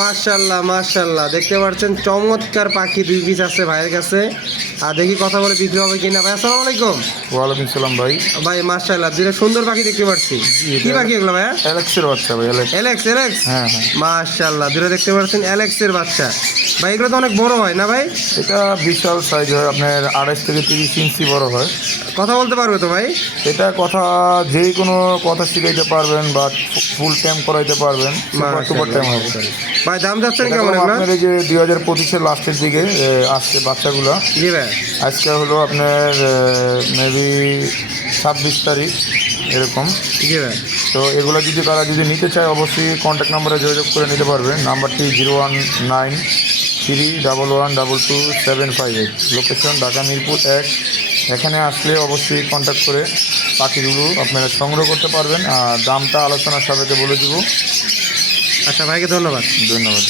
মাশাল্লাহ মাশাল্লাহ, দেখতে পাচ্ছেন চমৎকার পাখি 2 পিস আছে ভাইয়ের কাছে। আর দেখি কথা বলে বিক্রি হবে কিনা। ভাই আসসালামু আলাইকুম। ওয়ালাইকুম সালাম ভাই। ভাই মাশাল্লাহ, দুটো সুন্দর পাখি দেখতে পাচ্ছি। কি পাখি এগুলো ভাইয়া? অ্যালেক্সের বাচ্চা ভাই। Alex Alex. হ্যাঁ হ্যাঁ, মাশাল্লাহ, দুটো দেখতে পাচ্ছেন অ্যালেক্সের বাচ্চা। ভাই এগুলো তো অনেক বড় হয় না ভাই? এটা বিশাল সাইজ হয়, আপনার 28 থেকে 30 ইঞ্চি বড় হয়। কথা বলতে পারবে তো ভাই? এটা কথা যে কোনো কথা শিখাইতে পারবেন বা ফুল টাইম করাইতে পারবেন, সুপার টুপার টাইম হবে। ভাই দাম যাচ্ছেন এটা কেমন এগুলো? আপনার এই যে 2025-এর লাস্টের দিকে আসছে বাচ্চাগুলো। জি ভাই। আজকে হলো আপনার মেবি 26 তারিখ এরকম। জি ভাই। তো এগুলো যদি তারা যদি নিতে চায় অবশ্যই কন্ট্যাক্ট নাম্বারে যোগাযোগ করে নিতে পারবেন। নাম্বারটি 01931122758। লোকেশন ঢাকা মিরপুর 1। এখানে আসলে অবশ্যই কন্ট্যাক্ট করে পাখিগুলো আপনারা সংগ্রহ করতে পারবেন। আর দামটা আলোচনার সাপেক্ষে বলে দিব। আচ্ছা ভাইকে ধন্যবাদ। ধন্যবাদ।